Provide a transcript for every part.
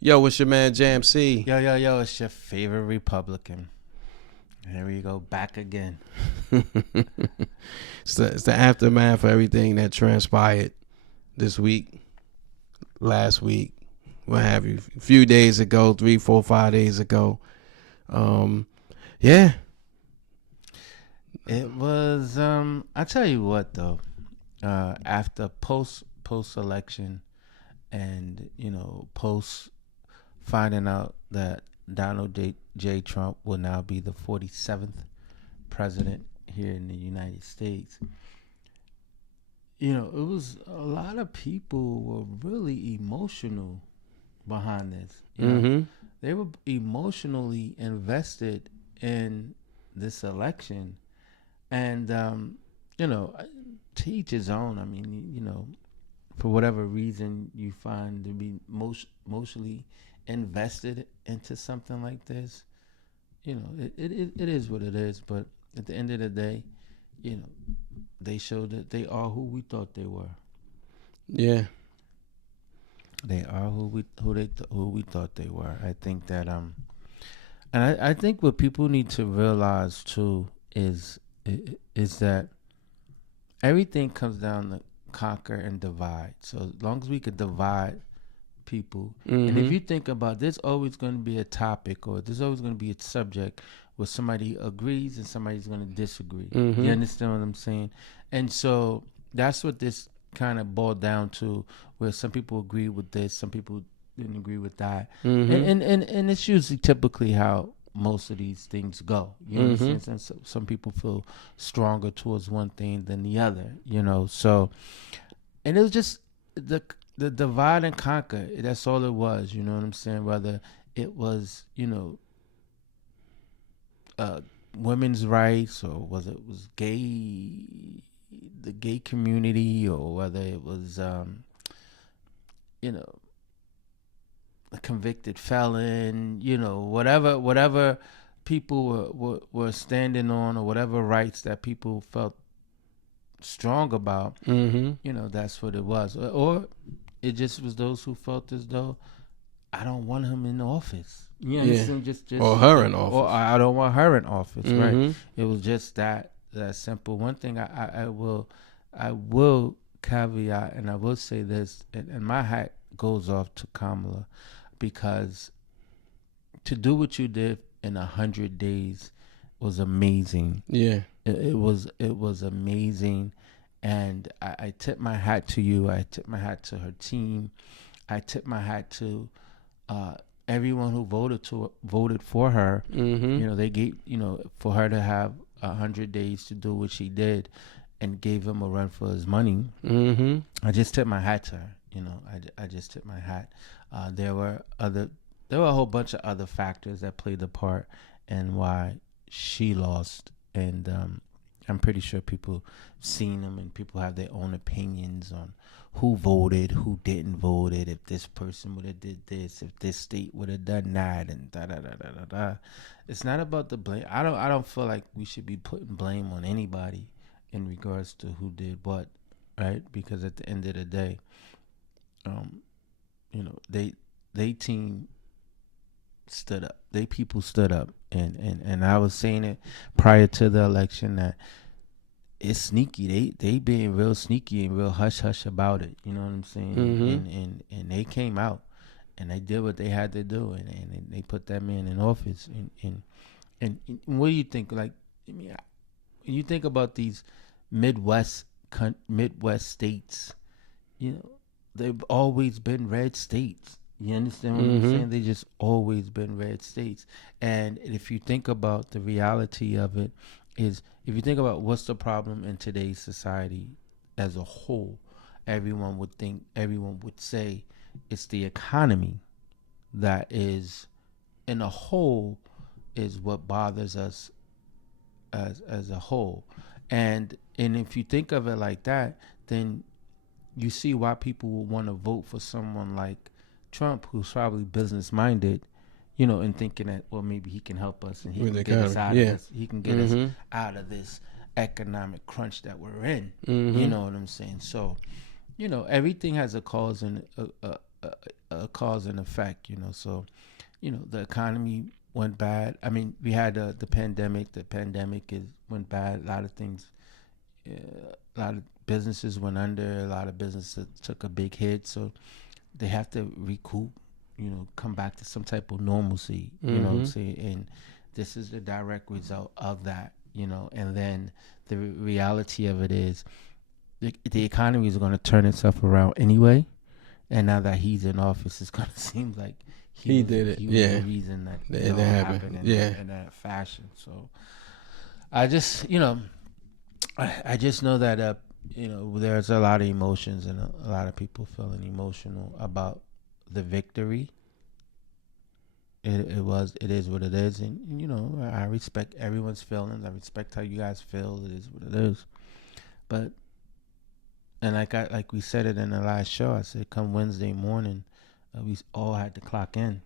Yo, what's your man Jam C? Yo, it's your favorite Republican. Here we go, back again. It's the aftermath of everything that transpired this week, last week, what have you. A few days ago, 3, 4, 5 days ago. Um, yeah. It was I tell you what though, after post election and post finding out that Donald J. Trump will now be the 47th president here in the United States. It was a lot of people were really emotional behind this. Mm-hmm. They were emotionally invested in this election, and to each his own. I mean, for whatever reason you find to be most emotionally invested into something like this, it is what it is. But at the end of the day, they showed that they are who we thought they were. Yeah. They are who we thought they were. I think that and I think what people need to realize too is that everything comes down to conquer and divide. So as long as we could divide people, and if you think about, there's always going to be a topic, or there's always going to be a subject where somebody agrees and somebody's going to disagree. You understand what I'm saying? And so that's what this kind of boiled down to, where some people agree with this, some people didn't agree with that, and it's usually typically how most of these things go. You understand? And so some people feel stronger towards one thing than the other. So, and it was just the divide and conquer. That's all it was. You know what I'm saying? Whether it was women's rights, or whether it was the gay community, or whether it was a convicted felon, whatever people were standing on, or whatever rights that people felt strong about, that's what it was. Or it just was those who felt as though, I don't want him in office. You understand? Just or her in office. Or I don't want her in office. Right? It was just that simple. One thing I will caveat, and I will say this, and my hat goes off to Kamala, because to do what you did in 100 days was amazing. Yeah. It was amazing, and I tip my hat to you. I tip my hat to her team. I tip my hat to everyone who voted for her. They gave for her to have 100 days to do what she did, and gave him a run for his money. I just tip my hat to her. I just tip my hat. There were a whole bunch of other factors that played a part in why she lost, and I'm pretty sure people seen them, and people have their own opinions on who voted, who didn't vote it, if this person would have did this, if this state would have done that, and da da da da da da. It's not about the blame. I don't feel like we should be putting blame on anybody in regards to who did what, right? Because at the end of the day, they team stood up. They people stood up, and I was saying it prior to the election that it's sneaky. They being real sneaky and real hush hush about it. You know what I'm saying? And they came out and they did what they had to do, and they put that man in office. And what do you think? Like, I mean, when you think about these Midwest states, they've always been red states. You understand what I'm saying? They just always been red states. And if you think about the reality of it, is if you think about what's the problem in today's society as a whole, everyone would say it's the economy that is, in a whole, is what bothers us as a whole. And if you think of it like that, then you see why people would want to vote for someone like Trump, who's probably business minded, and thinking that, well, maybe he can help us and he can get us out of this. He can get us out of this economic crunch that we're in. You know what I'm saying? So, everything has a cause and a cause and effect, so the economy went bad. I mean, we had the pandemic. The pandemic went bad. A lot of things, a lot of businesses went under. A lot of businesses took a big hit. So they have to recoup, come back to some type of normalcy. You know what I'm saying? And this is the direct result of that. And then the reality of it is the economy is going to turn itself around anyway. And now that he's in office, it's going to seem like he did it. He was the reason that it all happened in that fashion. So I just, I just know that, there's a lot of emotions and a lot of people feeling emotional about the victory. It is what it is. And, I respect everyone's feelings. I respect how you guys feel. It is what it is. But, and like we said it in the last show, I said, come Wednesday morning, we all had to clock in,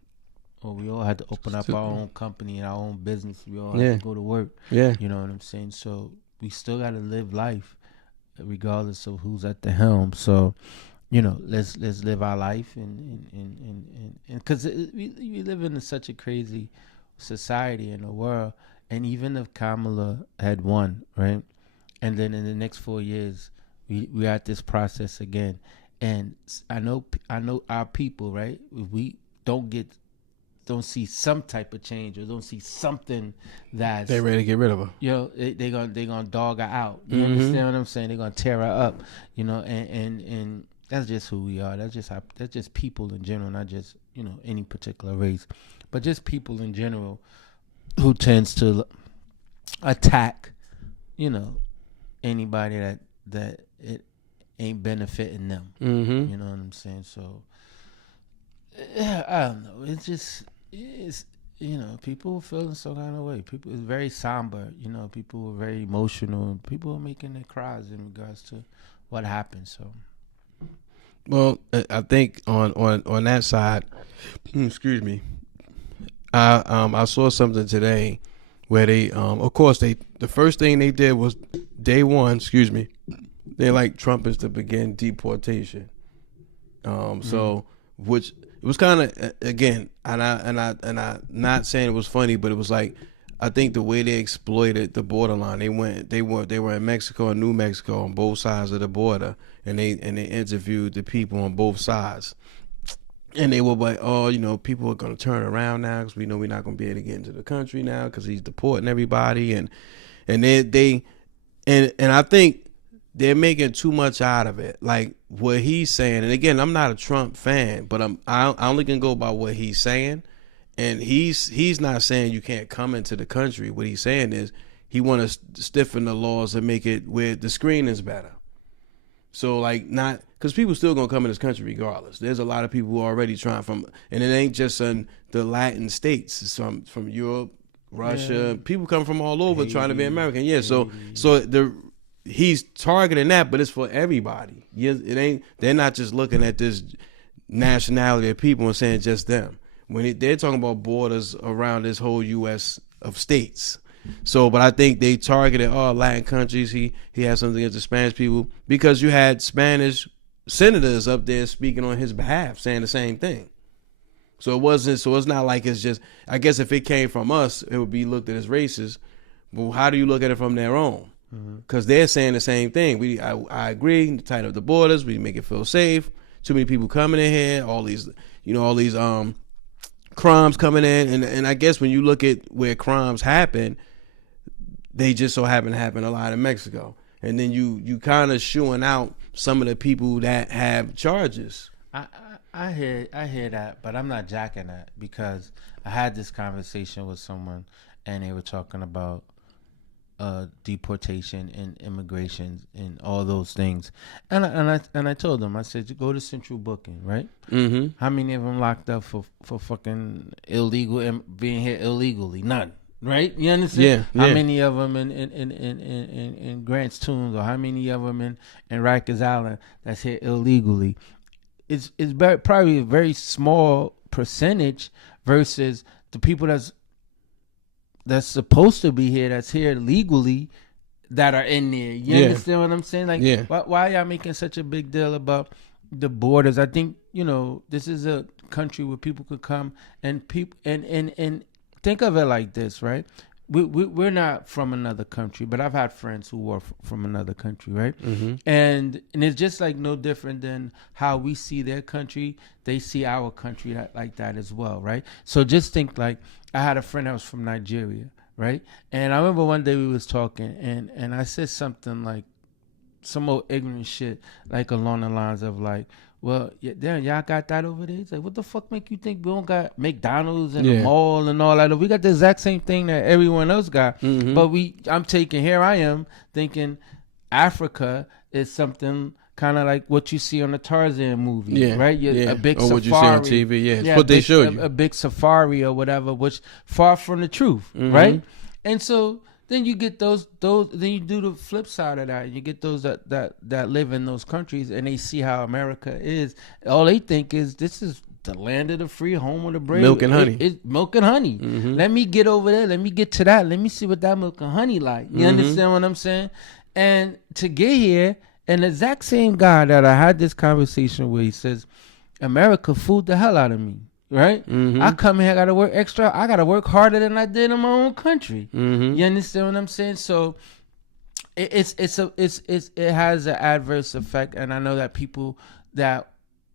or we all had to open up our own company and our own business. We all had to go to work. Yeah, you know what I'm saying. So we still got to live life, regardless of who's at the helm. So, let's live our life, and because we live in such a crazy society in the world. And even if Kamala had won, right, and then in the next 4 years, we're at this process again. And I know our people, right? If we don't see some type of change, or don't see something that's they ready to get rid of her. They're gonna dog her out. You understand what I'm saying? They're gonna tear her up. And that's just who we are. That's just people in general, not just any particular race, but just people in general who tends to attack anybody that it ain't benefiting them. You know what I'm saying? So yeah, I don't know. It's people feeling some kind of way. People, it's very somber. People were very emotional, and people are making their cries in regards to what happened. So, well, I think on that side, excuse me, I saw something today where they of course the first thing they did was day one, they like trumpets to begin deportation. So which it was kind of, again, and I not saying it was funny, but it was like, I think the way they exploited the borderline, they were in Mexico and New Mexico on both sides of the border, and they interviewed the people on both sides, and they were like, people are gonna turn around now because we know we're not gonna be able to get into the country now because he's deporting everybody, and I think they're making too much out of it. Like what he's saying, and again, I'm not a Trump fan, but I only can go by what he's saying. And he's not saying you can't come into the country. What he's saying is he want to stiffen the laws and make it where the screening is better. So like, not because people still gonna come in this country regardless. There's a lot of people who are already trying and it ain't just in the Latin states. It's from Europe, Russia. Yeah. People come from all over trying to be American. Yeah. So he's targeting that, but it's for everybody. It ain't. They're not just looking at this nationality of people and saying just them. When they're talking about borders around this whole U.S. of states. So, but I think they targeted all Latin countries. He had something against the Spanish people because you had Spanish senators up there speaking on his behalf, saying the same thing. So it's not like it's just, I guess if it came from us, it would be looked at as racist. But how do you look at it from their own? Because they're saying the same thing. I agree, tighten up the borders, we make it feel safe. Too many people coming in here, all these crimes coming in, and I guess when you look at where crimes happen, they just so happen to happen a lot in Mexico, and then you kind of shooing out some of the people that have charges. I hear that, but I'm not jacking that because I had this conversation with someone, and they were talking about deportation and immigration and all those things, and I told them, I said, go to central booking, right? How many of them locked up for fucking illegal and being here illegally? None, right? You understand? Yeah. How many of them in Grant's Tombs, or how many of them in Rikers Island that's here illegally? It's probably a very small percentage versus the people that's supposed to be here, that's here legally, that are in there. You understand what I'm saying? Like, why y'all making such a big deal about the borders. I think this is a country where people could come and people and think of it like this, right? We're not from another country, but I've had friends who were from another country, right? Mm-hmm. And it's just like no different than how we see their country. They see our country like that as well, right? So just think like I had a friend that was from Nigeria, right? And I remember one day we was talking, and I said something like some old ignorant shit, like along the lines of like, well, yeah, damn, y'all got that over there? It's like, what the fuck make you think we don't got McDonald's and the mall and all that? We got the exact same thing that everyone else got. Mm-hmm. But here I am thinking Africa is something kind of like what you see on the Tarzan movie, right? A big or safari. what you see on TV, it's what they show you. A big safari or whatever, which far from the truth, right? And so then you get those then you do the flip side of that. You get those that live in those countries and they see how America is. All they think is this is the land of the free, home of the brave. Milk and honey. It's milk and honey. Mm-hmm. Let me get over there. Let me get to that. Let me see what that milk and honey like. You understand what I'm saying? And to get here, and the exact same guy that I had this conversation with, he says, America fooled the hell out of me. Right? Mm-hmm. I come here, I gotta work extra. I gotta work harder than I did in my own country. Mm-hmm. You understand what I'm saying? So it has an adverse effect, and I know that people that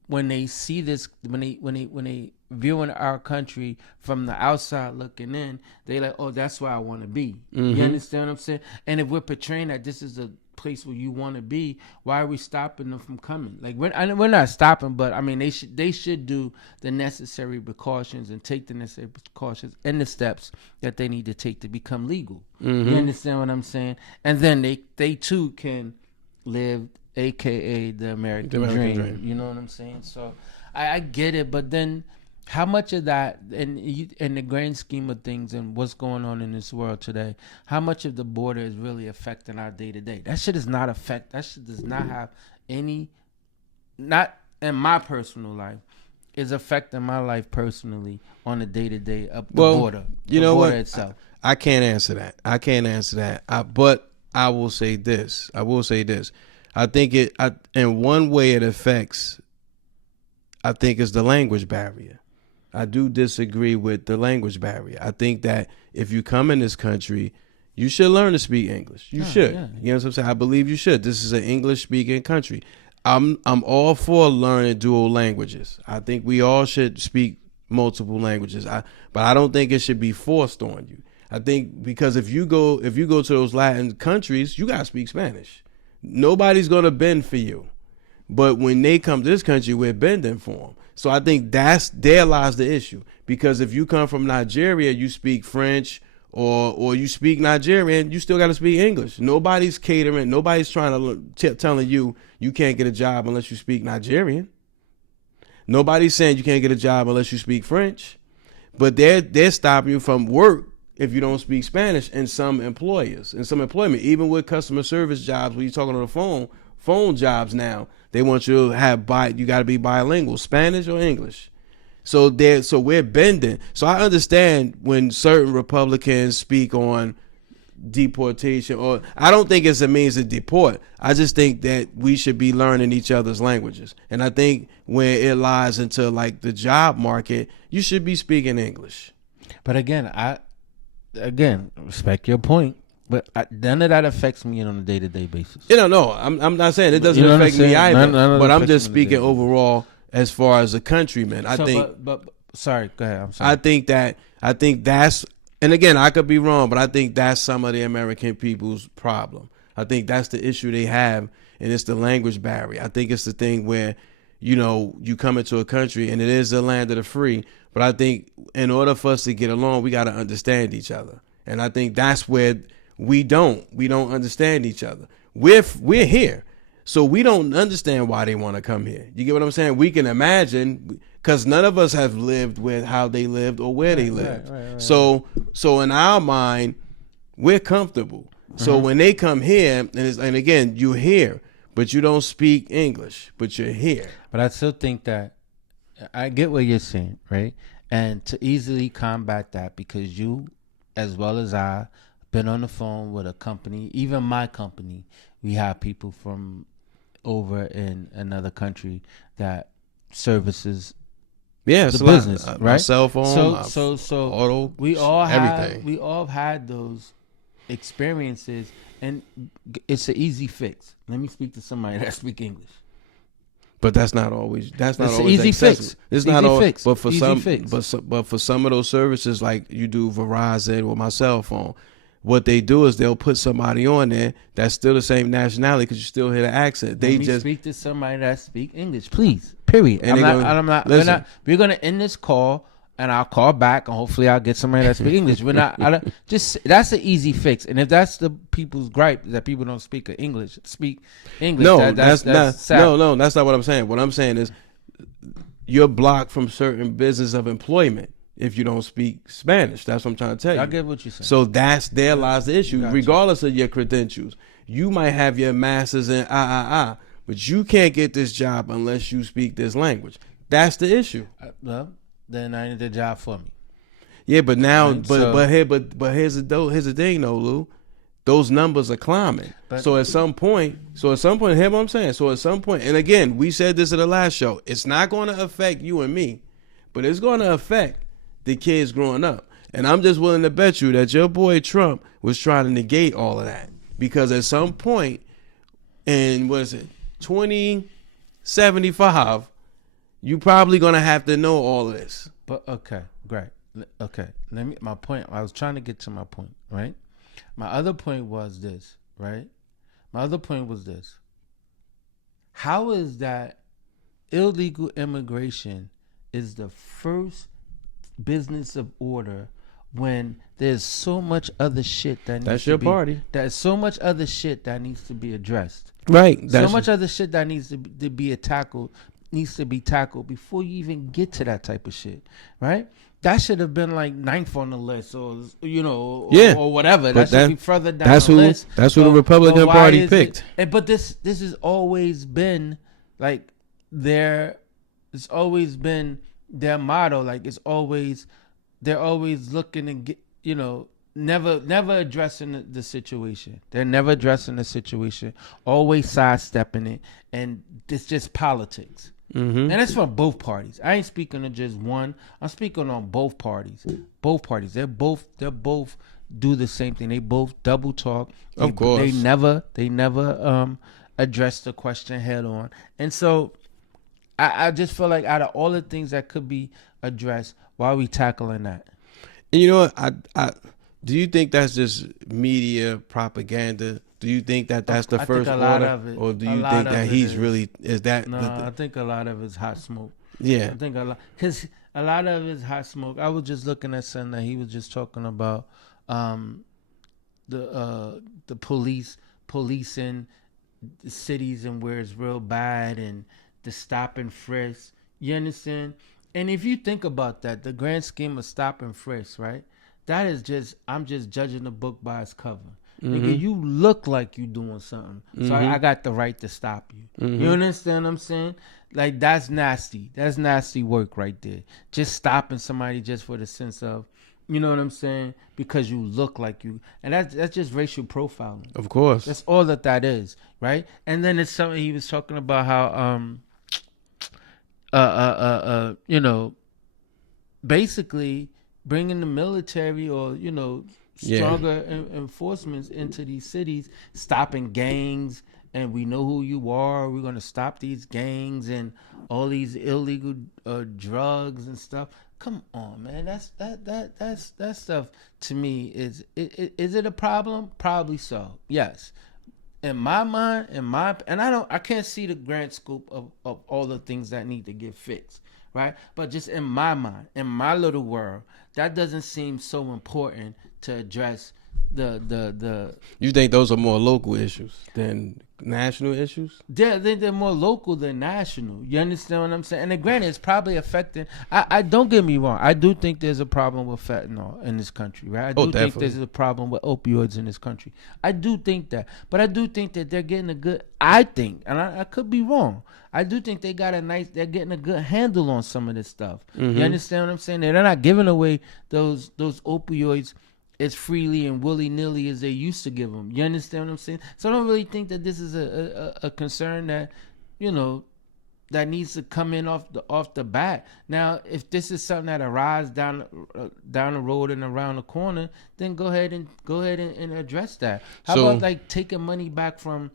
when they see this, when they viewing our country from the outside looking in, they like, oh, that's where I want to be. You understand what I'm saying? And if we're portraying that this is a place where you want to be, why are we stopping them from coming? Like we're not stopping, but I mean they should do the necessary precautions and take the necessary precautions and the steps that they need to take to become legal. You understand what I'm saying? And then they too can live, aka the American dream. You know what I'm saying? So I get it, but then how much of that, in the grand scheme of things and what's going on in this world today, how much of the border is really affecting our day to day? That shit does not have any, not in my personal life, is affecting my life personally on the day to day of the border. You know what? Itself. I can't answer that. But I will say this. I think in one way it affects, I think, is the language barrier. I do disagree with the language barrier. I think that if you come in this country, you should learn to speak English. You should. Yeah. You know what I'm saying? I believe you should. This is an English-speaking country. I'm all for learning dual languages. I think we all should speak multiple languages. But I don't think it should be forced on you. I think because if you go to those Latin countries, you gotta speak Spanish. Nobody's gonna bend for you. But when they come to this country, we're bending for them. So I think there lies the issue. Because if you come from Nigeria, you speak French or you speak Nigerian, you still got to speak English. Nobody's catering. Nobody's trying to telling you can't get a job unless you speak Nigerian. Nobody's saying you can't get a job unless you speak French. But they're stopping you from work if you don't speak Spanish in some employers, in some employment. Even with customer service jobs, when you're talking on the phone jobs now, they want you to you got to be bilingual, Spanish or English. So we're bending. So I understand when certain Republicans speak on deportation, or I don't think it's a means to deport. I just think that we should be learning each other's languages. And I think when it lies into like the job market, you should be speaking English. But again, I respect your point. But none of that affects me on a day-to-day basis. No, I'm not saying it doesn't affect me either. But I'm just speaking overall as far as a countryman. I think. But sorry, go ahead. I'm sorry. I think that's, and again, I could be wrong, but I think that's some of the American people's problem. I think that's the issue they have, and it's the language barrier. I think it's the thing where, you come into a country and it is the land of the free, but I think in order for us to get along, we got to understand each other, and I think that's where. We don't understand each other. We're here, so we don't understand why they want to come here. You get what I'm saying? We can imagine because none of us have lived with how they lived or where they lived. Right. So in our mind, we're comfortable. So when they come here, and again, you're here, but you don't speak English, but you're here. But I still think that I get what you're saying, right? And to easily combat that, because you, as well as I, been on the phone with a company, even my company, we have people from over in another country that services Yeah, the it's business, a lot. right? My cell phone, So auto, we all everything. have had those experiences, and it's an easy fix. Let me speak to somebody that speak English. But that's not always. That's not It's an always easy accessible. fix. It's It's not easy all. fix. But for Easy some, fix. but for some of those services, like you do Verizon with my cell phone, what they do is they'll put somebody on there that's still the same nationality because you still hear the accent. They Let me just speak to somebody that speak English, please. Period. And I'm not. listen. We're gonna end this call, and I'll call back, and hopefully I'll get somebody that speak English. We're not. I don't, just that's an easy fix. And if that's the people's gripe that people don't speak English, No, that's not. sad. No, that's not what I'm saying. What I'm saying is you're blocked from certain business of employment if you don't speak Spanish. That's what I'm trying to tell you. I get what you're saying. So there lies the issue. Gotcha. Regardless of your credentials, you might have your master's in aaaaaw, but you can't get this job unless you speak this language. That's the issue. Well, then I need the job for me. Yeah, but now, Right, but here's the thing though, Lou. Those numbers are climbing. So at some point, hear what I'm saying. So at some point, and again, we said this at the last show. It's not going to affect you and me, but it's going to affect the kids growing up. And I'm just willing to bet you that your boy Trump was trying to negate all of that because at some point, in 2075, you probably gonna have to know all of this. But okay, great. Okay, my point. I was trying to get to my point, right? My other point was this, right? My other point was this. How is that illegal immigration is the first business of order when there's so much other shit that needs That's your party. There's so much other shit that needs to be addressed. Right. So much other shit that needs to be tackled before you even get to that type of shit, right? That should have been like ninth on the list, or or whatever. That should be further down the list. That's who the Republican Party picked. But this has always been like it's always been their motto. Like they're always looking to get, never addressing the situation. They're never addressing the situation. Always sidestepping it, and it's just politics. Mm-hmm. And that's for both parties. I ain't speaking of just one. I'm speaking on both parties. Both parties. They're both do the same thing. They both double talk. Of course. They never address the question head on. And so I just feel like out of all the things that could be addressed, why are we tackling that? And you know what? I do you think that's just media propaganda? Do you think that that's the first order, or do you think that he's really is that? No, I think a lot of it's hot smoke. Yeah, I think because a lot of it's hot smoke. I was just looking at something that he was just talking about the policing the cities and where it's real bad and the stop and frisk. You understand? And if you think about that, the grand scheme of stop and frisk, right? That is just I'm just judging the book by its cover. Mm-hmm. Nigga, you look like you doing something, so I got the right to stop you. Mm-hmm. You understand what I'm saying? Like that's nasty. That's nasty work right there. Just stopping somebody just for the sense of, you know what I'm saying? Because you look like you, and that's just racial profiling. Of course, that's all that is, right? And then it's something he was talking about how basically bringing the military or stronger enforcements into these cities, stopping gangs, and we know who you are. We're gonna stop these gangs and all these illegal drugs and stuff. Come on, man. That stuff to me is it a problem? Probably so. Yes. In my mind, I can't see the grand scope of all the things that need to get fixed, right? But just in my mind, in my little world, that doesn't seem so important to address the. You think those are more local issues than national issues? They're more local than national. You understand what I'm saying? And granted, it's probably affecting. I don't get me wrong. I do think there's a problem with fentanyl in this country, right? I do think there's a problem with opioids in this country. I do think that, but I do think that they're getting a good. I think, and I could be wrong. I do think they're getting a good handle on some of this stuff. Mm-hmm. You understand what I'm saying? They're not giving away those opioids as freely and willy nilly as they used to give them. You understand what I'm saying? So I don't really think that this is a concern that, you know, that needs to come in off the bat. Now, if this is something that arrives down the road and around the corner, then go ahead and address that. How about like taking money back from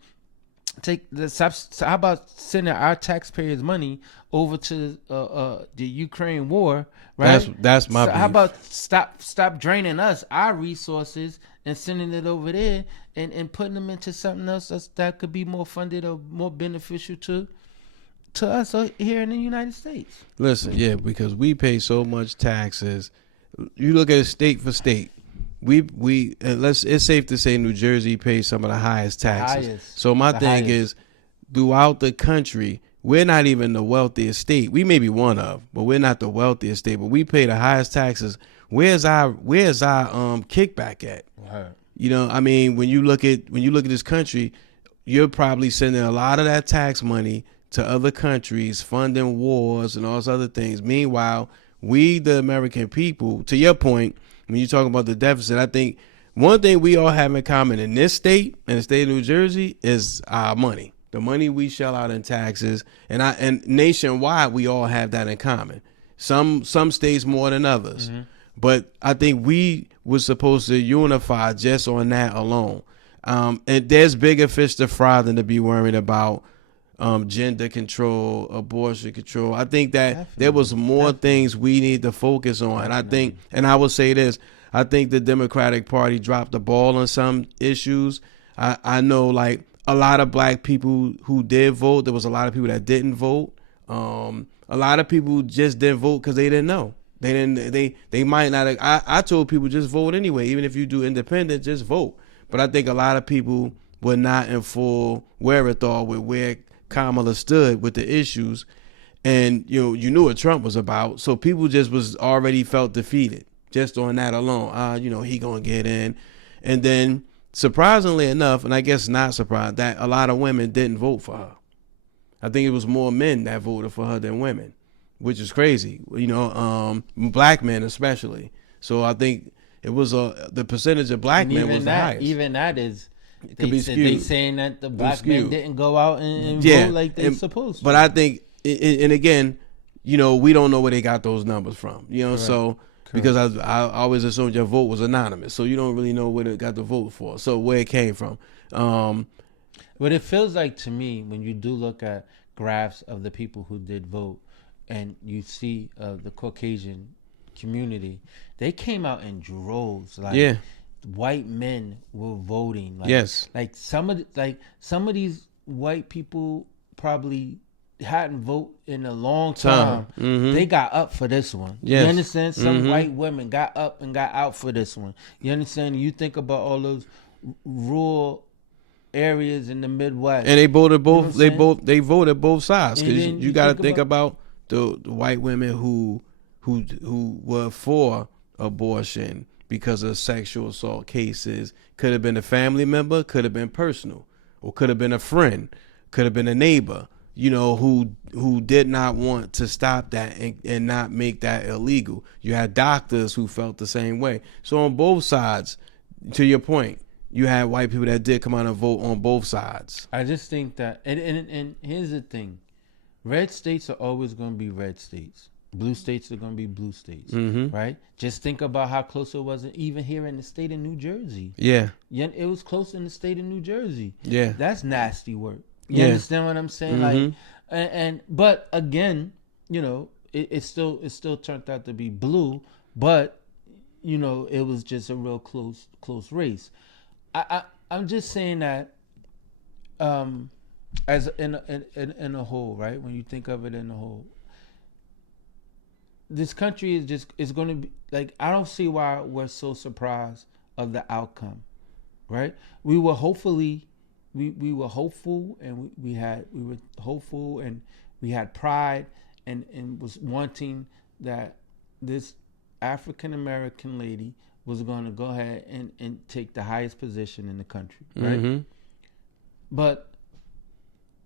how about sending our taxpayers' money over to the Ukraine war, right? That's my beef. How about stop draining us our resources and sending it over there and putting them into something else that could be more funded or more beneficial to us here in the United States. Listen, yeah, because we pay so much taxes. You look at it state for state. It's safe to say New Jersey pays some of the highest taxes. So my thing is, throughout the country, we're not even the wealthiest state. We may be one of, but we're not the wealthiest state. But we pay the highest taxes. Where's our kickback at? Right. You know, I mean, when you look at this country, you're probably sending a lot of that tax money to other countries, funding wars and all those other things. Meanwhile, we, the American people, to your point, when you talk about the deficit, I think one thing we all have in common in this state, in the state of New Jersey, is our money. The money we shell out in taxes, and nationwide, we all have that in common. Some states more than others, but I think we were supposed to unify just on that alone. And there's bigger fish to fry than to be worried about gender control, abortion control. I think that there was more things we need to focus on. And I think, and I will say this, I think the Democratic Party dropped the ball on some issues. I know, like, a lot of black people who did vote, there was a lot of people that didn't vote. A lot of people just didn't vote because they didn't know. They might not have, I told people just vote anyway. Even if you do independent, just vote. But I think a lot of people were not in full wherewithal with where Kamala stood with the issues, and you knew what Trump was about, so people just was already felt defeated just on that alone. He gonna get in, and then surprisingly enough, and I guess not surprised, that a lot of women didn't vote for her. I think it was more men that voted for her than women, which is crazy. Black men especially. So I think it was the percentage of black men was the highest. Even that is. They saying that the black men didn't go out and vote like they supposed to. But I think, and again, we don't know where they got those numbers from. Right. So because I always assumed your vote was anonymous, so you don't really know where they got the vote for. So where it came from. But it feels like to me when you do look at graphs of the people who did vote, and you see the Caucasian community, they came out in droves. Like, white men were voting. Yes. Like some of these white people probably hadn't voted in a long time. Mm-hmm. They got up for this one. Yes. You understand? Some white women got up and got out for this one. You understand? You think about all those rural areas in the Midwest, and they voted both. They voted both sides, because you got to think about the white women who were for abortion because of sexual assault cases. Could have been a family member, could have been personal, or could have been a friend, could have been a neighbor, who did not want to stop that and not make that illegal. You had doctors who felt the same way. So on both sides, to your point, you had white people that did come out and vote on both sides. I just think that, and here's the thing, red states are always going to be red states. Blue states are going to be blue states, right? Just think about how close it was even here in the state of New Jersey. Yeah, it was close in the state of New Jersey. Yeah, that's nasty work. You understand what I'm saying? Like, but again, it still turned out to be blue, but it was just a real close race. I'm just saying that, as in a whole, right? When you think of it in a whole. This country is going to be like, I don't see why we're so surprised of the outcome, right? We were hopeful, and we were hopeful, and we had pride, and was wanting that this African American lady was going to go ahead and take the highest position in the country, right? But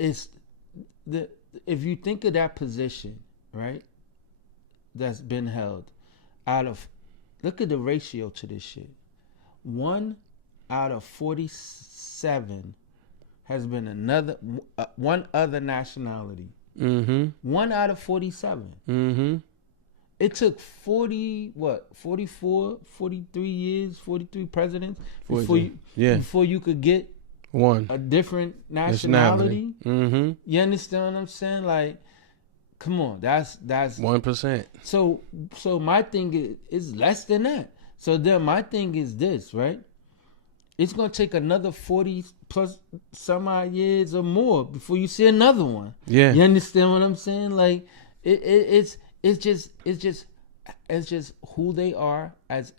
if you think of that position, right, that's been held, look at the ratio to this shit. 1 out of 47 has been one other nationality. Mm-hmm. 1 out of 47. Mm-hmm. It took 44, 43 years, 43 presidents before you could get one a different nationality. Mm-hmm. You understand what I'm saying? Like, come on, that's 1%. So my thing is less than that. So then my thing is this, right? It's gonna take another 40 plus some odd years or more before you see another one. Yeah. You understand what I'm saying? Like it's just who they are as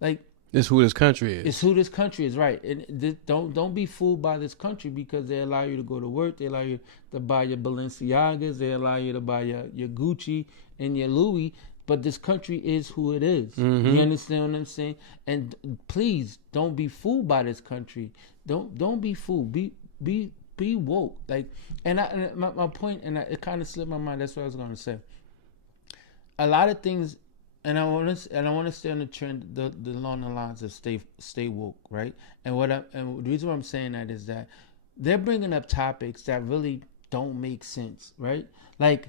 like it's who this country is. It's who this country is, right? And don't be fooled by this country because they allow you to go to work, they allow you to buy your Balenciagas, they allow you to buy your Gucci and your Louis. But this country is who it is. Mm-hmm. You understand what I'm saying? And please don't be fooled by this country. Don't be fooled. Be woke. Like, and my point, and it kind of slipped my mind. That's what I was going to say. A lot of things, and I want to stay on the trend, the along the lines of stay woke, right? And the reason why I'm saying that is that they're bringing up topics that really don't make sense, right? Like,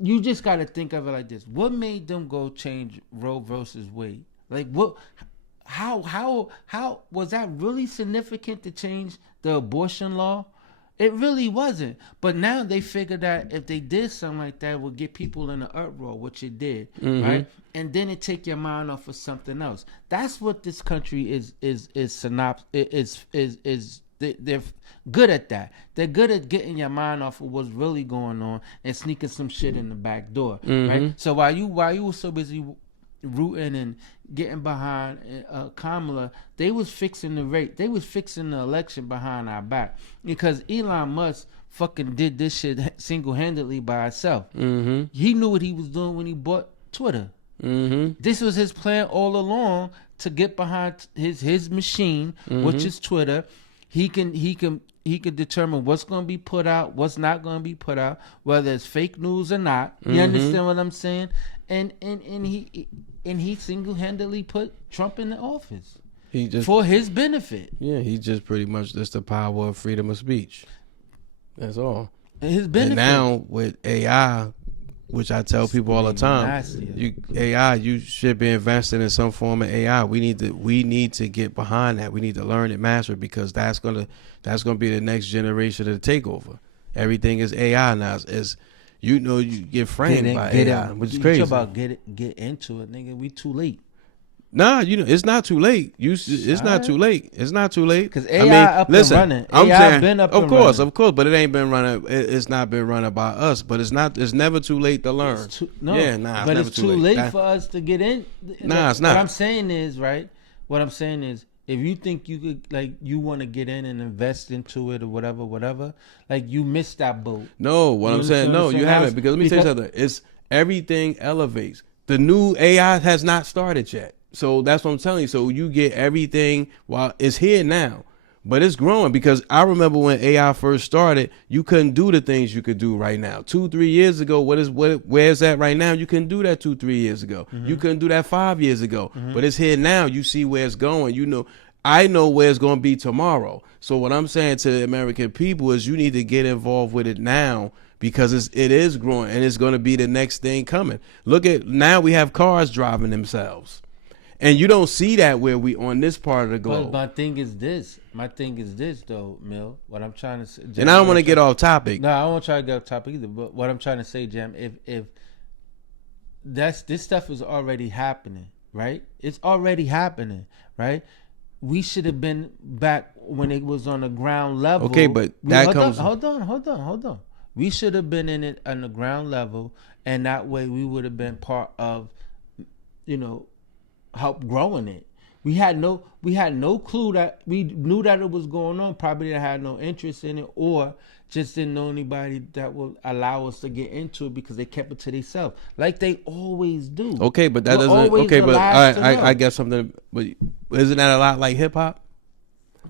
you just got to think of it like this. What made them go change Roe versus Wade? Like, what? How was that really significant to change the abortion law? It really wasn't. But now they figured that if they did something like that, it would get people in an uproar, which it did, mm-hmm. right? And then it take your mind off of something else. That's what this country is they're good at that. They're good at getting your mind off of what's really going on and sneaking some shit in the back door, mm-hmm. right? So while you were so busy rooting and getting behind Kamala, they was fixing the rate. They was fixing the election behind our back because Elon Musk fucking did this shit single-handedly by himself. Mm-hmm. He knew what he was doing when he bought Twitter. Mm-hmm. This was his plan all along to get behind his machine, mm-hmm. which is Twitter. He can determine what's going to be put out, what's not going to be put out, whether it's fake news or not. You mm-hmm. understand what I'm saying? And he single-handedly put Trump in the office for his benefit. Yeah, he just pretty much just the power of freedom of speech. That's all. His benefit. And now with AI, which I tell people all the time, you should be investing in some form of AI. We need to get behind that. We need to learn it, master it, because that's gonna be the next generation of the takeover. Everything is AI now. You get framed by AI, which is crazy. About get into it, nigga. We too late. Nah, it's not too late. It's not too late. It's not too late. Because AI and running. I'm AI saying, been up of and course, running. of course, but it ain't been running. It's not been running by us. But it's never too late to learn. But it's too late for us to get in. Nah, it's not. What I'm saying is, right? What I'm saying is, if you think you could, like, you want to get in and invest into it or whatever, like, you missed that boat. No, what I'm saying, no, you haven't. Because let me tell you something. It's everything elevates. The new AI has not started yet. So that's what I'm telling you. So you get everything while it's here now, but it's growing, because I remember when AI first started, you couldn't do the things you could do right now. 2-3 years ago, where's that right now? You couldn't do that 2-3 years ago. Mm-hmm. You couldn't do that 5 years ago, mm-hmm. but it's here now. You see where it's going. I know where it's going to be tomorrow. So what I'm saying to the American people is you need to get involved with it now, because it is growing and it's going to be the next thing coming. Look at now, we have cars driving themselves. And you don't see that where we on this part of the globe. But my thing is this, though, Mill. What I'm trying to say, Jam, and I don't want to get off topic. No, I don't want to try to get off topic either. But what I'm trying to say, Jam, if this stuff is already happening, right? It's already happening, right? We should have been back when it was on the ground level. Okay, but Hold on. We should have been in it on the ground level, and that way we would have been part of, help growing it. We had no clue that we knew that it was going on. Probably had no interest in it, or just didn't know anybody that would allow us to get into it because they kept it to themselves, like they always do. Okay, but that doesn't. Okay, but I guess something. But isn't that a lot like hip hop?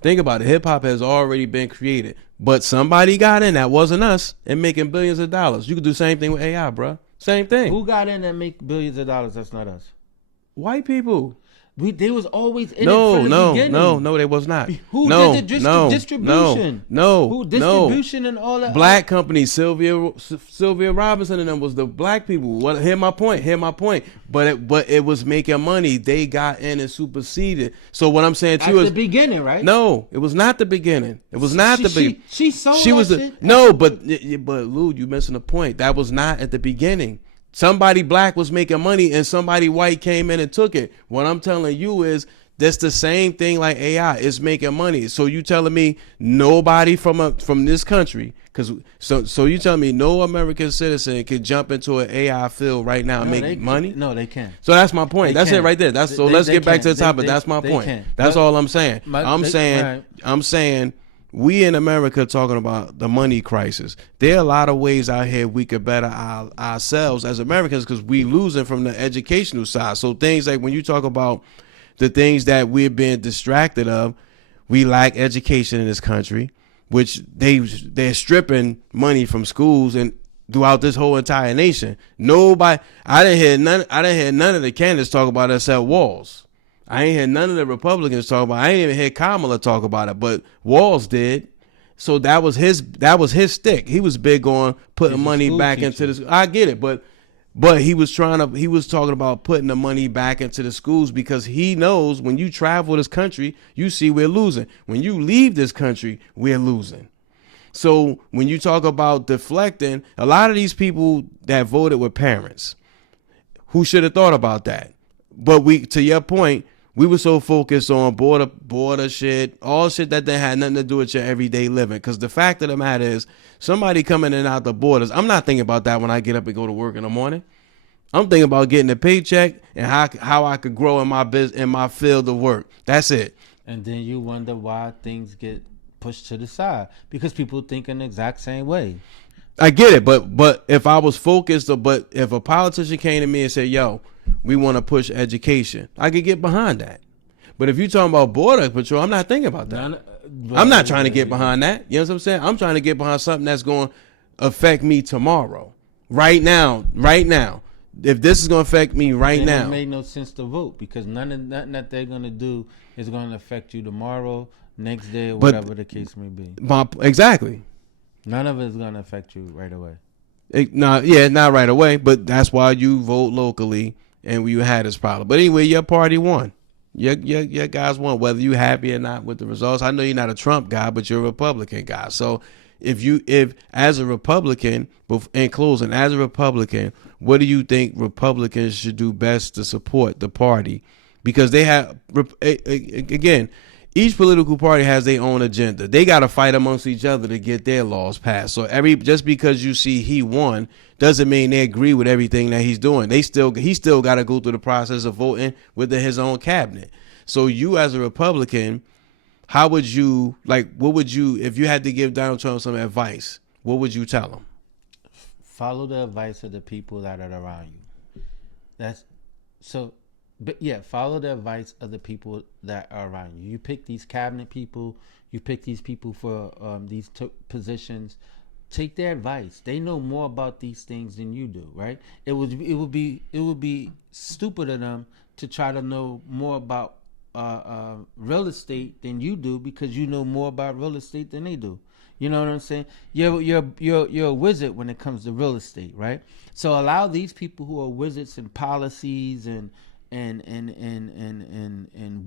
Think about it. Hip hop has already been created, but somebody got in that wasn't us and making billions of dollars. You could do the same thing with AI, bro. Same thing. Who got in and make billions of dollars? That's not us. White people. They was always in it from the beginning. No, they was not. Who did the distribution? Who distribution and all that? Black companies, Sylvia Robinson and them was the black people. Hear my point. But it was making money. They got in and superseded. So what I'm saying to you is the beginning, right? No, it was not the beginning. It was not the beginning. She sold she was shit. But Lou, you missing the point. That was not at the beginning. Somebody black was making money and somebody white came in and took it. What I'm telling you is that's the same thing like AI is making money. So you telling me nobody from this country, so you telling me no American citizen can jump into an AI field right now and make money? No, they can't. So that's my point. That's it right there. Let's get back to the topic. That's my point. That's all I'm saying. I'm saying we in America talking about the money crisis. There are a lot of ways out here we could better ourselves as Americans because we losing from the educational side. So things like when you talk about the things that we're being distracted of, we lack education in this country, which they're stripping money from schools and throughout this whole entire nation. I didn't hear none of the candidates talk about it except Walls. I ain't hear none of the Republicans talk about it. I ain't even hear Kamala talk about it, but Walls did. So that was his stick. He was big on putting money back into the. I get it, but he was talking about putting the money back into the schools because he knows when you travel this country, you see we're losing. When you leave this country, we're losing. So when you talk about deflecting, a lot of these people that voted with parents who should have thought about that. But to your point, we were so focused on border shit, all shit that they had nothing to do with your everyday living. Because the fact of the matter is, somebody coming in and out the borders, I'm not thinking about that when I get up and go to work in the morning. I'm thinking about getting a paycheck and how I could grow in my field of work. That's it. And then you wonder why things get pushed to the side because people think in the exact same way. I get it, but if I was focused, but if a politician came to me and said, "Yo, we want to push education," I could get behind that. But if you're talking about border patrol, I'm not thinking about that. I'm not trying to get behind that. You know what I'm saying? I'm trying to get behind something that's going to affect me tomorrow, right now. If this is going to affect me now, it made no sense to vote because nothing that they're going to do is going to affect you tomorrow, next day, or whatever the case may be. Exactly. None of it is going to affect you right away. Not right away, but that's why you vote locally and you had this problem. But anyway, your party won. Your guys won, whether you happy or not with the results. I know you're not a Trump guy, but you're a Republican guy. So if as a Republican, in closing, as a Republican, what do you think Republicans should do best to support the party? Because they have, again, each political party has their own agenda. They got to fight amongst each other to get their laws passed. So just because you see he won doesn't mean they agree with everything that he's doing. He still got to go through the process of voting within his own cabinet. So you as a Republican, what would you, if you had to give Donald Trump some advice, what would you tell him? Follow the advice of the people that are around you. Follow the advice of the people that are around you. You pick these cabinet people. You pick these people for these positions. Take their advice. They know more about these things than you do, right? It would be stupid of them to try to know more about real estate than you do because you know more about real estate than they do. You know what I'm saying? You're a wizard when it comes to real estate, right? So allow these people who are wizards in policies and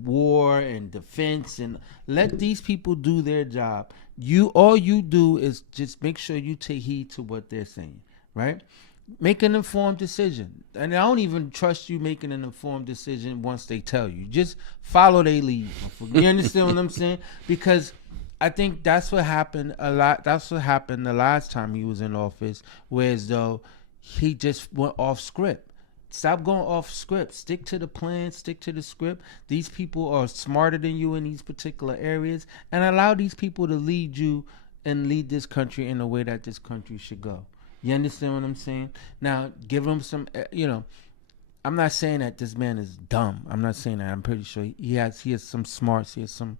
war and defense and let these people do their job. All you do is just make sure you take heed to what they're saying, right? Make an informed decision. And I don't even trust you making an informed decision once they tell you. Just follow their lead. You understand what I'm saying? Because I think that's what happened a lot. That's what happened the last time he was in office, whereas though he just went off script. Stop going off script. Stick to the plan. Stick to the script. These people are smarter than you in these particular areas, and allow these people to lead you and lead this country in the way that this country should go. You understand what I'm saying? Now, give him some, I'm not saying that this man is dumb. I'm not saying that. I'm pretty sure he has some smarts. He has some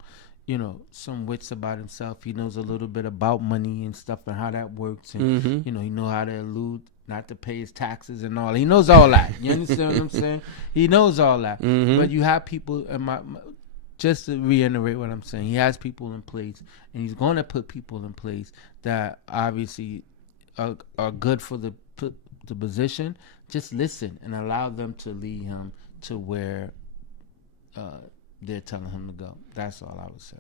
some wits about himself. He knows a little bit about money and stuff and how that works, and Mm-hmm. he know how to elude not to pay his taxes and all. He knows all that. You understand what I'm saying? He knows all that. Mm-hmm. But you have people, and just to reiterate what I'm saying, he has people in place, and he's going to put people in place that obviously are good for the position. Just listen and allow them to lead him to where they're telling him to go. That's all I would say.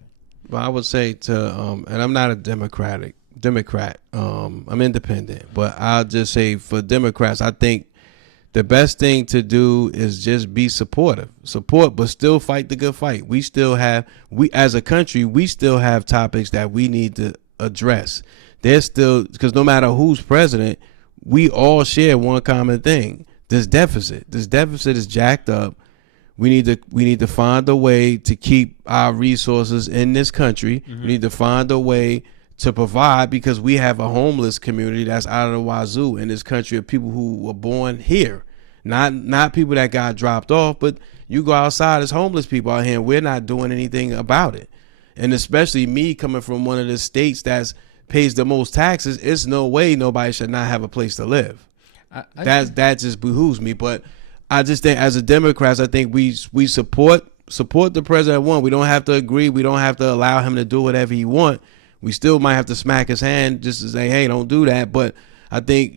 Well, I would say and I'm not a Democrat. I'm independent, but I'll just say for Democrats, I think the best thing to do is just be support, but still fight the good fight. We as a country, we still have topics that we need to address. There's still, because no matter who's president, we all share one common thing: this deficit. This deficit is jacked up. We need to find a way to keep our resources in this country. Mm-hmm. We need to find a way to provide, because we have a homeless community that's out of the wazoo in this country of people who were born here, not people that got dropped off, but you go outside, there's homeless people out here, and we're not doing anything about it. And especially me coming from one of the states that pays the most taxes, it's no way nobody should not have a place to live. That just behooves me. But I just think as a Democrats, I think we support the president. One, we don't have to agree. We don't have to allow him to do whatever he wants. We still might have to smack his hand just to say, hey, don't do that. But I think,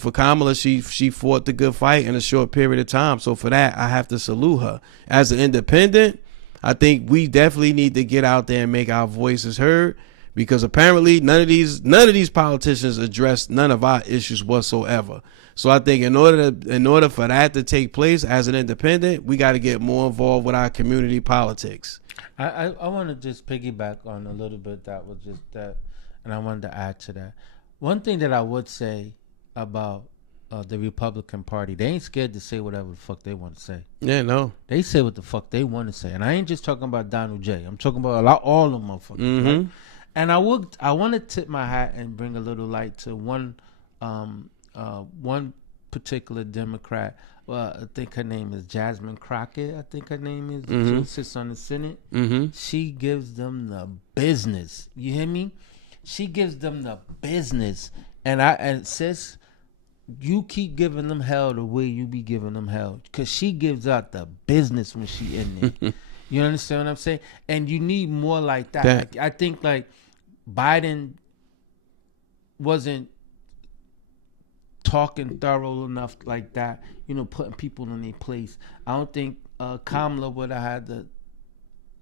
for Kamala, she fought the good fight in a short period of time. So for that, I have to salute her. As an independent, I think we definitely need to get out there and make our voices heard, because apparently none of these politicians address none of our issues whatsoever. So I think in order for that to take place as an independent, we got to get more involved with our community politics. I want to just piggyback on a little bit that was just that, and I wanted to add to that. One thing that I would say about the Republican Party, they ain't scared to say whatever the fuck they want to say. Yeah, no. They say what the fuck they want to say. And I ain't just talking about Donald J. I'm talking about all of them motherfuckers. Mm-hmm. Right? And I want to tip my hat and bring a little light to one particular Democrat. Well, I think her name is Jasmine Crockett. I think her name is. Mm-hmm. She sits on the Senate. Mm-hmm. She gives them the business. You hear me? She gives them the business. And sis, you keep giving them hell the way you be giving them hell, because she gives out the business when she in there. You understand what I'm saying? And you need more like that. I think like Biden wasn't talking thorough enough like that, putting people in their place. I don't think Kamala would have had the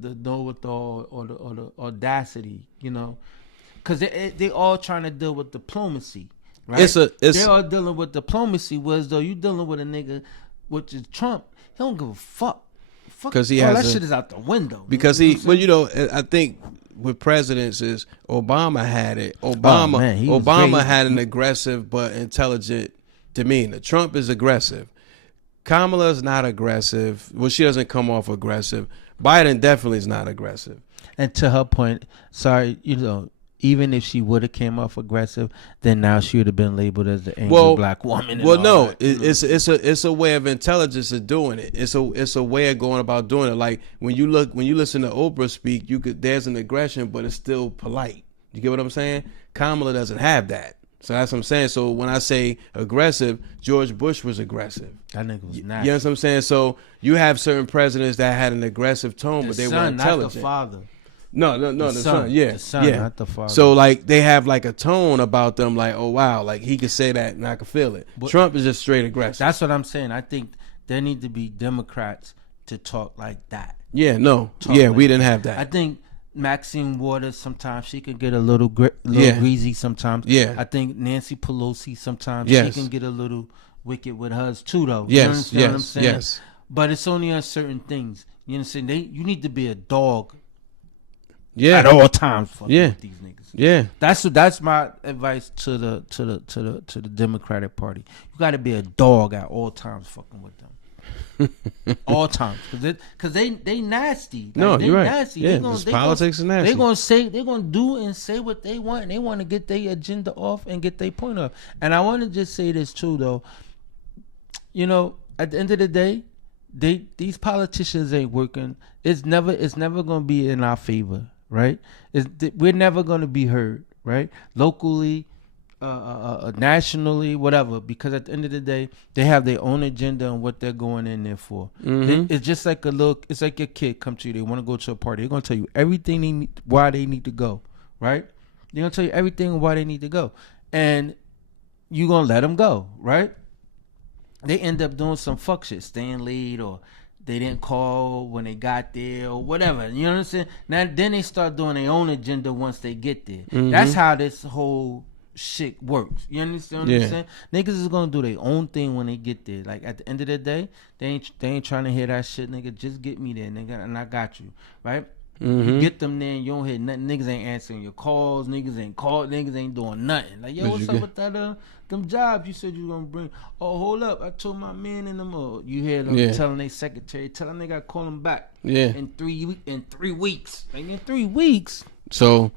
know-it-all or the audacity, because they all trying to deal with diplomacy, right? They all dealing with diplomacy, whereas though you dealing with a nigga, which is Trump, he don't give a fuck. Because that shit is out the window. Because I think with presidents is Obama had it. Obama had an aggressive but intelligent demeanor. Trump is aggressive. Kamala's not aggressive. Well, she doesn't come off aggressive. Biden definitely is not aggressive. And to her point, sorry, even if she would have came off aggressive, then now she would have been labeled as the angry black woman. Well, no, it's a way of intelligence of doing it. It's a way of going about doing it. Like when you listen to Oprah speak, there's an aggression, but it's still polite. You get what I'm saying? Kamala doesn't have that. So that's what I'm saying. So when I say aggressive, George Bush was aggressive. That nigga was nasty. You know what I'm saying? So you have certain presidents that had an aggressive tone, but they weren't intelligent. Not the father. No, the son. Yeah, the son, not the father. So like they have like a tone about them, like, oh wow, like he could say that and I could feel it. But Trump is just straight aggressive. That's what I'm saying. I think there need to be Democrats to talk like that. Yeah, no, we didn't have that. I think Maxine Waters sometimes she can get a little greasy sometimes. Yeah, I think Nancy Pelosi sometimes she can get a little wicked with hers too, though. Yes, you understand what I'm saying? Yes. But it's only on certain things. You understand? You need to be a dog. Yeah, at all times. With these niggas. Yeah, that's my advice to the Democratic Party. You got to be a dog at all times, fucking with them. All times, because they nasty. Like, no, you're right. Nasty. Yeah, politics is nasty. They're gonna do and say what they want, and they want to get their agenda off and get their point off. And I want to just say this too, though. At the end of the day, these politicians ain't working. It's never gonna be in our favor, right? We're never gonna be heard, right? Locally, nationally, whatever. Because at the end of the day, they have their own agenda and what they're going in there for. It's just like it's like your kid come to you. They want to go to a party. They're gonna tell you everything they need, why they need to go, right? They're gonna tell you everything why they need to go, and you gonna let them go, right? They end up doing some fuck shit, staying late, or they didn't call when they got there, or whatever. You know what I'm saying? Now then they start doing their own agenda once they get there. That's how this whole shit works. You understand what I'm saying? Niggas is gonna do their own thing when they get there. Like at the end of the day, they ain't trying to hear that shit, nigga. Just get me there, nigga, and I got you, right? You get them there and you don't hear nothing. Niggas ain't answering your calls. Niggas ain't doing nothing. Like, yo, what's up with that them jobs you said you was gonna bring? Oh, hold up, I told my man in them. You hear them telling their secretary, tell them they gotta call them back. In 3 weeks. Like in 3 weeks. So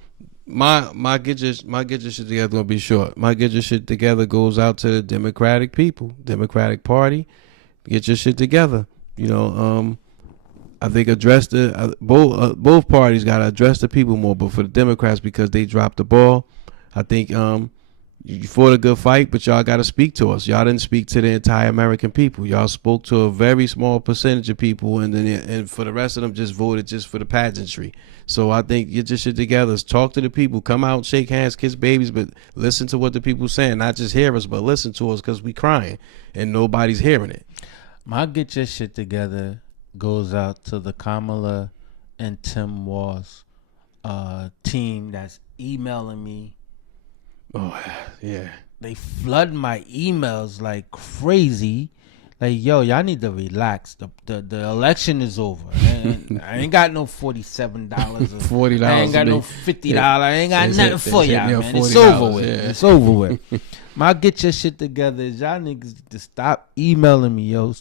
my get your shit together gonna be short. My get your shit together goes out to the Democratic people, Democratic Party. Get your shit together. You know, I think address the both parties got to address the people more, but for the Democrats, because they dropped the ball, I think you fought a good fight, but y'all got to speak to us. Y'all didn't speak to the entire American people. Y'all spoke to a very small percentage of people, and for the rest of them, just voted just for the pageantry. So I think get your shit together. Talk to the people. Come out, shake hands, kiss babies, but listen to what the people saying. Not just hear us, but listen to us, because we crying and nobody's hearing it. My get your shit together goes out to the Kamala and Tim Walz team that's emailing me. Oh, yeah. They flood my emails like crazy. Like, yo, y'all need to relax. The election is over. I ain't got no $47 or $40. I ain't got no $50. I ain't got nothing for y'all, man. It's over with. Yeah. It's over with. My get your shit together is y'all niggas to stop emailing me, yo.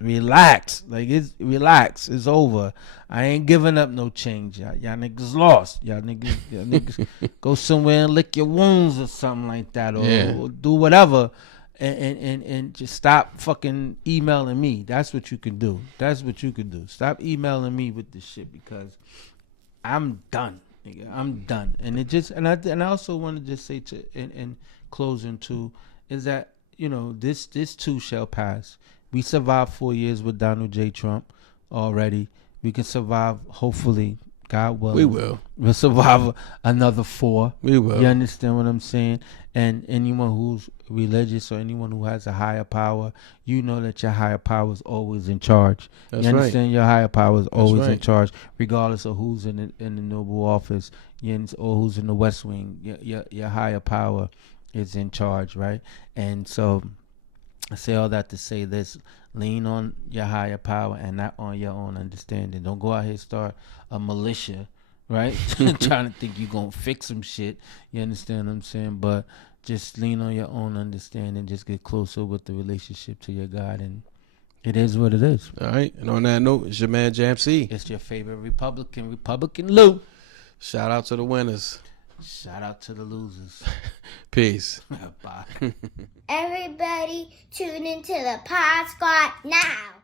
Relax. Like, relax. It's over. I ain't giving up no change. Y'all niggas lost. Y'all niggas go somewhere and lick your wounds or something like that, or do whatever, and just stop fucking emailing me. That's what you can do. Stop emailing me with this shit, because I'm done. Nigga. I'm done. And it just and I also want to just say to in closing too is that, you know, this too shall pass. We survived 4 years with Donald J. Trump already. We can survive, hopefully, God willing. We will. We'll survive another 4. We will. You understand what I'm saying? And anyone who's religious or anyone who has a higher power, you know that your higher power is always in charge. That's you understand? right. Your higher power is always in charge, regardless of who's in the noble office or who's in the West Wing. Your higher power is in charge, right? And so I say all that to say this: lean on your higher power and not on your own understanding. Don't go out here and start a militia, right? Trying to think you're going to fix some shit. You understand what I'm saying? But just lean on your own understanding. Just get closer with the relationship to your God, and it is what it is. All right. And on that note, it's your man Jam C. It's your favorite Republican Lou. Shout out to the winners. Shout out to the losers. Peace. Bye. Everybody tune into the Pod Squad now.